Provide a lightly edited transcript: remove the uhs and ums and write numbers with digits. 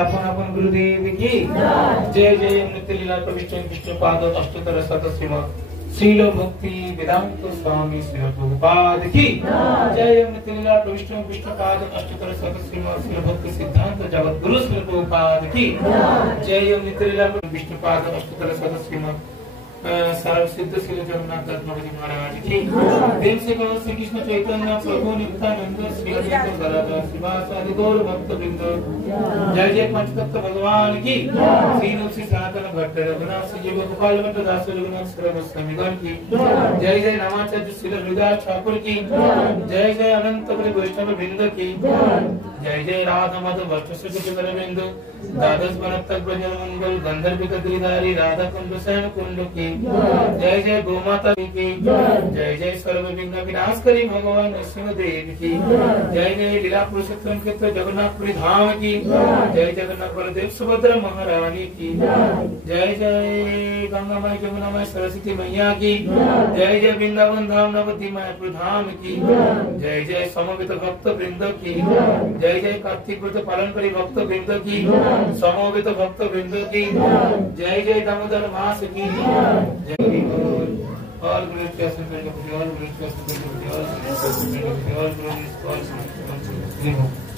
अपन अपन गुरुदेव की जय जय नित्य लीला प्रविष्ट विष्णु पाद अष्टोत्तर शतश्रीमद् श्रील भक्ति वेदांत स्वामी श्री प्रभुपाद की जय नित्य लीला प्रविष्ट विष्णु पाद अष्टोत्तर शतश्रीमद् श्रील भक्ति सिद्धांत जगत गुरु श्री प्रभुपाद की जय नित्य लीला विष्णु पाद अष्टोत्तर शतश्रीमद् सर्व सिद्ध श्री जगन्नाथ प्रभु महाराज की देव से कहो श्री कृष्ण चैतन्य प्रभु नित्यानंद श्री अद्वैत गदाधर श्रीवास आदि गौर भक्त वृंद जय जय पंचतत्व भगवान की श्री रूप श्री सनातन भट्ट रघुनाथ श्री जीव गोपाल भट्ट दास रघुनाथ सर्व स्वामीगण की जय जय नामाचार्य श्री हृदय ठाकुर की जय जय अनंत बलि वैष्णव वृंद की जय जय राधा माधव भट्ट श्री अरविंद द्वादश बनतक ब्रजल मंगल गंधर्व कद्रीधारी राधा कुंड सैन कुंड की जय जय गोमाता की जय जय सर्व विघ्न विनाशकारी भगवान नृसिंह देव की जय जय लीला पुरुषोत्तम क्षेत्र जगन्नाथपुरी धाम की जय जगन्नाथ बलदेव सुभद्रा महारानी की जय जय गंगा माई जमुना माई सरस्वती मैया की जय जय वृंदावन धाम नवद्वीप मायापुर धाम की जय जय समवेत भक्त वृंद की जय जय कार्तिक व्रत पालनकारी भक्त वृंद की समवेत भक्त वृंद की जय जय दामोदर मास की जय all great person, all great person, all great person, all great person,